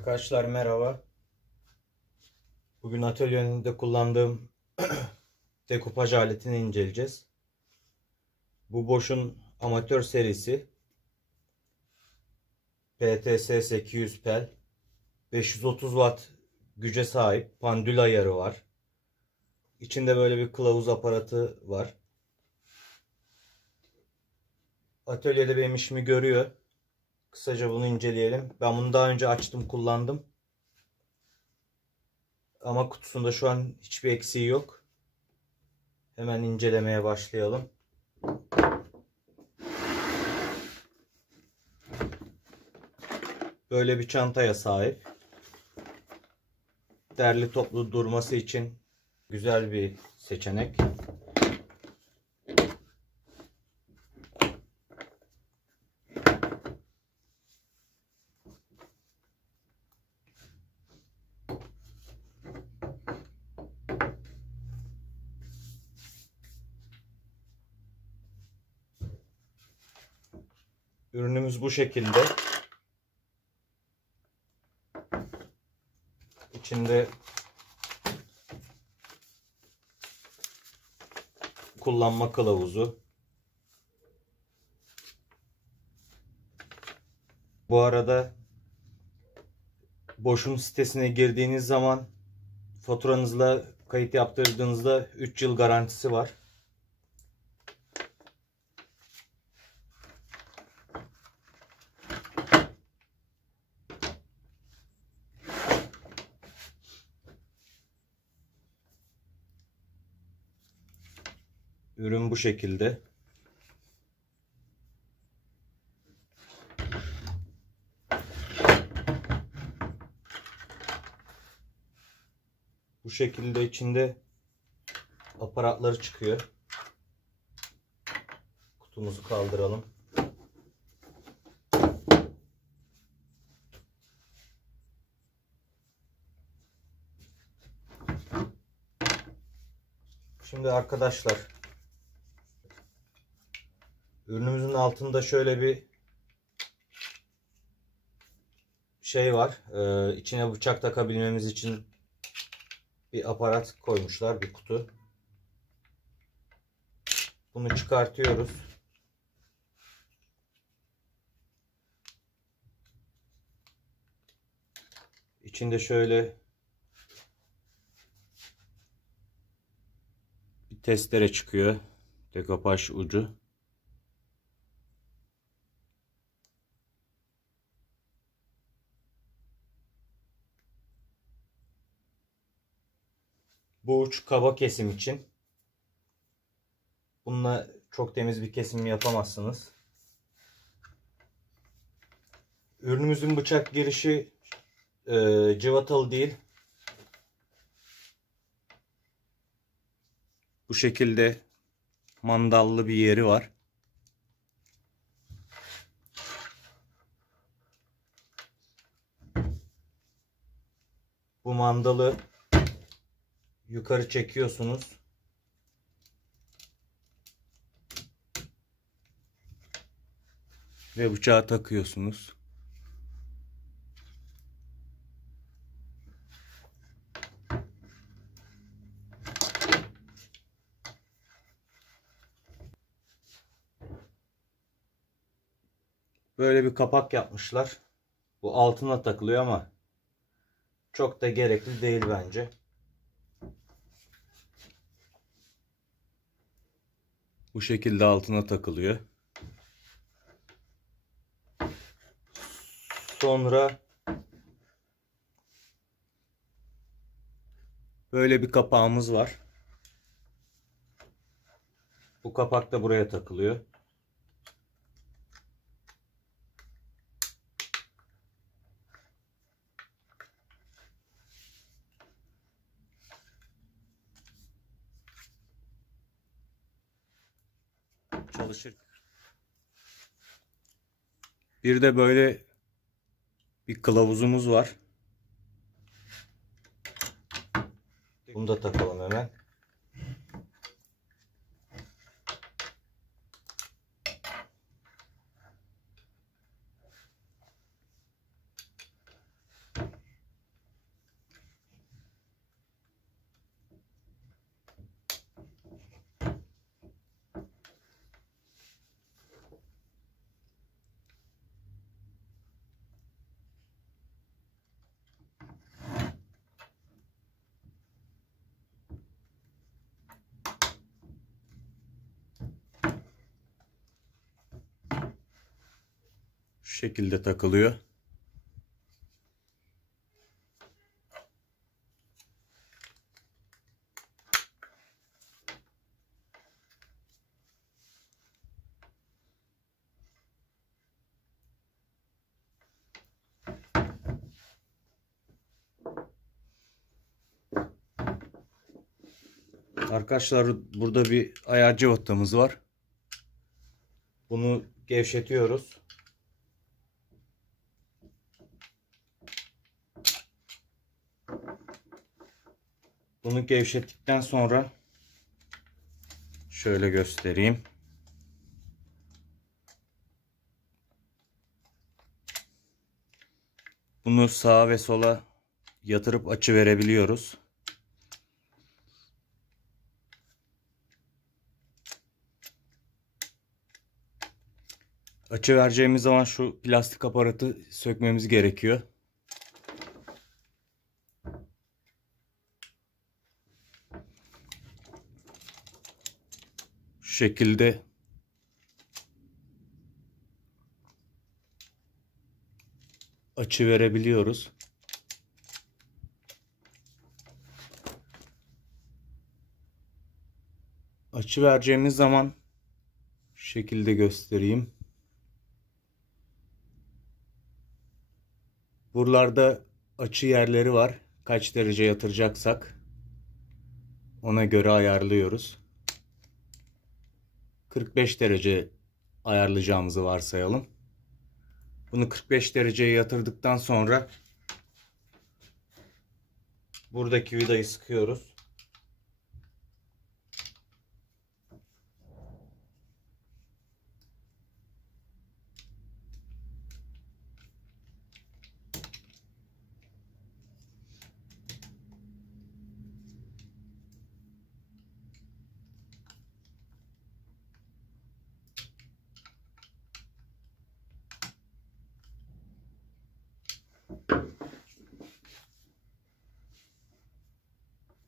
Arkadaşlar merhaba. Bugün atölyemde kullandığım dekupaj aletini inceleyeceğiz. Bu Bosch'un amatör serisi PTS 800 pel 530 watt güce sahip, pandül ayarı var. İçinde böyle bir kılavuz aparatı var. Atölyede benim işimi görüyor. Kısaca bunu inceleyelim. Ben bunu daha önce açtım, kullandım. Ama kutusunda şu an hiçbir eksiği yok. Hemen incelemeye başlayalım. Böyle bir çantaya sahip. Derli toplu durması için güzel bir seçenek. Ürünümüz bu şekilde. İçinde kullanma kılavuzu. Bu arada Bosch'un sitesine girdiğiniz zaman faturanızla kayıt yaptırdığınızda 3 yıl garantisi var. Ürün bu şekilde. Bu şekilde içinde aparatları çıkıyor. Kutumuzu kaldıralım. Şimdi arkadaşlar, ürünümüzün altında şöyle bir şey var. İçine bıçak takabilmemiz için bir aparat koymuşlar, bir kutu. Bunu çıkartıyoruz. İçinde şöyle bir testere çıkıyor. Dekopaj ucu. Bu uç kaba kesim için. Bununla çok temiz bir kesim yapamazsınız. Ürünümüzün bıçak girişi cıvatalı değil. Bu şekilde mandallı bir yeri var. Bu mandalı yukarı çekiyorsunuz. Ve bıçağı takıyorsunuz. Böyle bir kapak yapmışlar. Bu altına takılıyor ama çok da gerekli değil bence. Bu şekilde altına takılıyor. Sonra böyle bir kapağımız var. Bu kapak da buraya takılıyor. Çalışır. Bir de böyle bir kılavuzumuz var. Bunu da takalım hemen. şekilde takılıyor. Arkadaşlar burada bir ayar cıvıttığımız var. Bunu gevşetiyoruz. Bunu gevşettikten sonra şöyle göstereyim. Bunu sağa ve sola yatırıp açı verebiliyoruz. Açı vereceğimiz zaman şu plastik aparatı sökmemiz gerekiyor. Şu şekilde açı verebiliyoruz. Açı vereceğimiz zaman şu şekilde göstereyim. Buralarda açı yerleri var. Kaç derece yatıracaksak ona göre ayarlıyoruz. 45 derece ayarlayacağımızı varsayalım. Bunu 45 dereceye yatırdıktan sonra buradaki vidayı sıkıyoruz.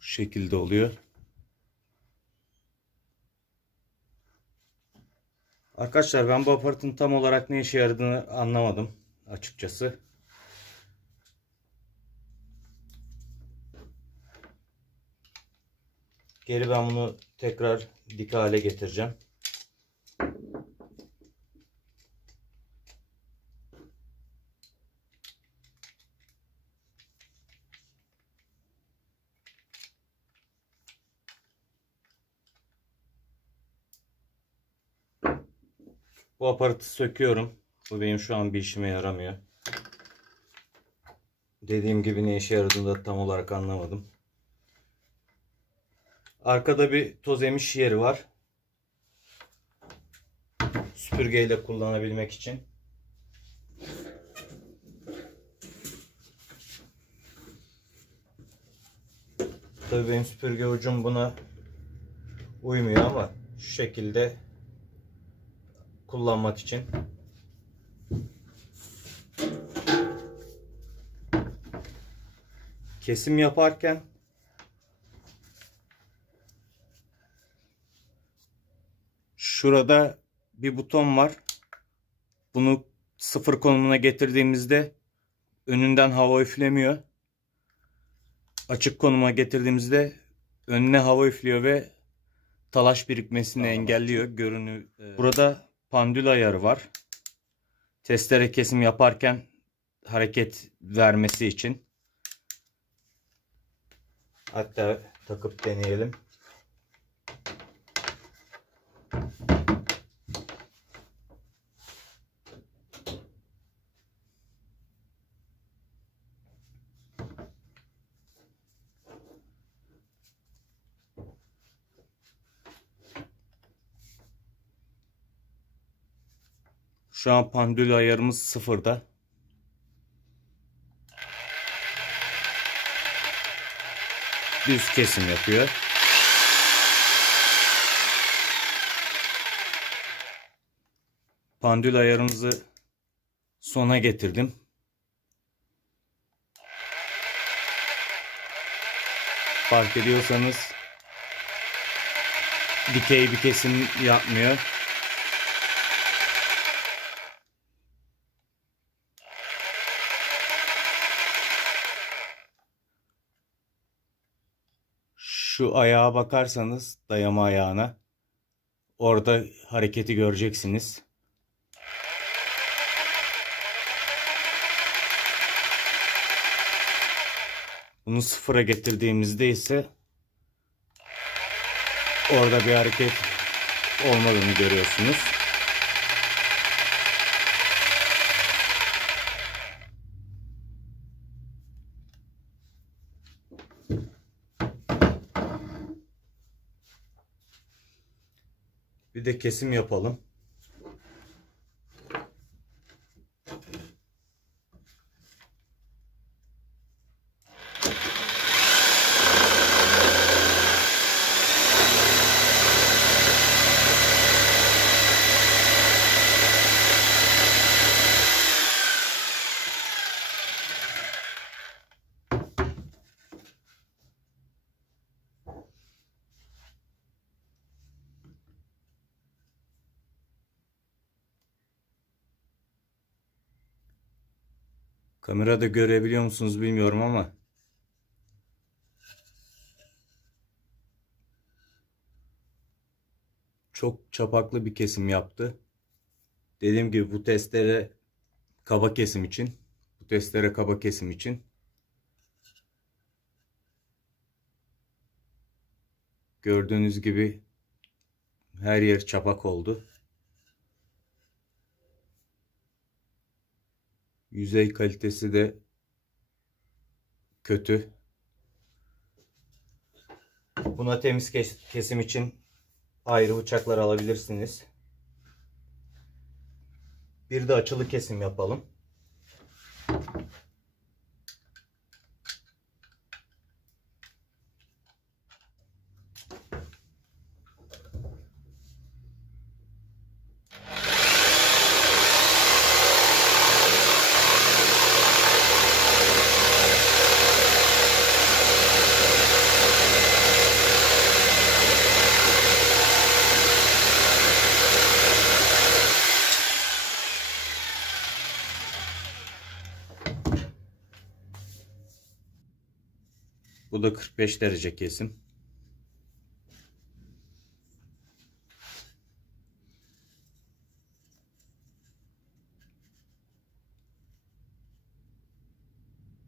Şu şekilde oluyor. Arkadaşlar ben bu aparatın tam olarak ne işe yaradığını anlamadım açıkçası. Geri ben bunu tekrar dik hale getireceğim. Bu aparatı söküyorum. Bu benim şu an bir işime yaramıyor. Dediğim gibi ne işe yaradığını da tam olarak anlamadım. Arkada bir toz emiş yeri var. Süpürgeyle kullanabilmek için. Tabii benim süpürge ucum buna uymuyor ama şu şekilde kullanmak için. Kesim yaparken şurada bir buton var. Bunu sıfır konumuna getirdiğimizde önünden hava üflemiyor. Açık konuma getirdiğimizde önüne hava üflüyor ve talaş birikmesini engelliyor. Burada pandül ayarı var. Testere kesim yaparken hareket vermesi için. Hatta takıp deneyelim. Şu an pandül ayarımız sıfırda. Düz kesim yapıyor. Pandül ayarımızı sona getirdim. Fark ediyorsanız dikey bir kesim yapmıyor. Şu ayağa bakarsanız, dayama ayağına, orada hareketi göreceksiniz. Bunu sıfıra getirdiğimizde ise orada bir hareket olmadığını görüyorsunuz. Bir de kesim yapalım. Kamerada görebiliyor musunuz bilmiyorum ama çok çapaklı bir kesim yaptı. Dediğim gibi bu testere kaba kesim için. Bu testere kaba kesim için. Gördüğünüz gibi her yer çapak oldu. Yüzey kalitesi de kötü. Buna temiz kesim için ayrı bıçaklar alabilirsiniz. Bir de açılı kesim yapalım. Bu da 45 derece kesim.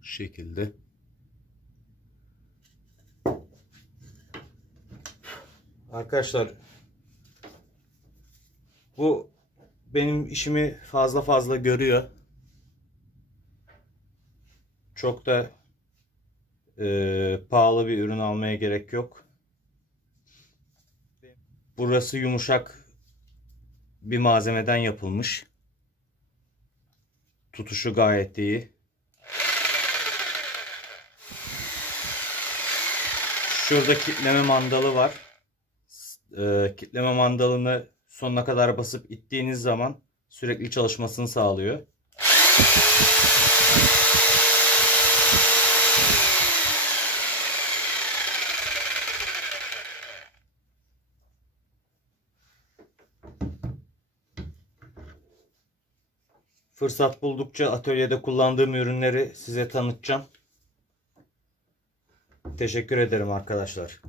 Şu şekilde. Arkadaşlar, bu benim işimi fazla görüyor. Çok da pahalı bir ürün almaya gerek yok. Burası yumuşak bir malzemeden yapılmış. Tutuşu gayet iyi. Şurada kitleme mandalı var. Kitleme mandalını sonuna kadar basıp ittiğiniz zaman sürekli çalışmasını sağlıyor. Fırsat buldukça atölyede kullandığım ürünleri size tanıtacağım. Teşekkür ederim arkadaşlar.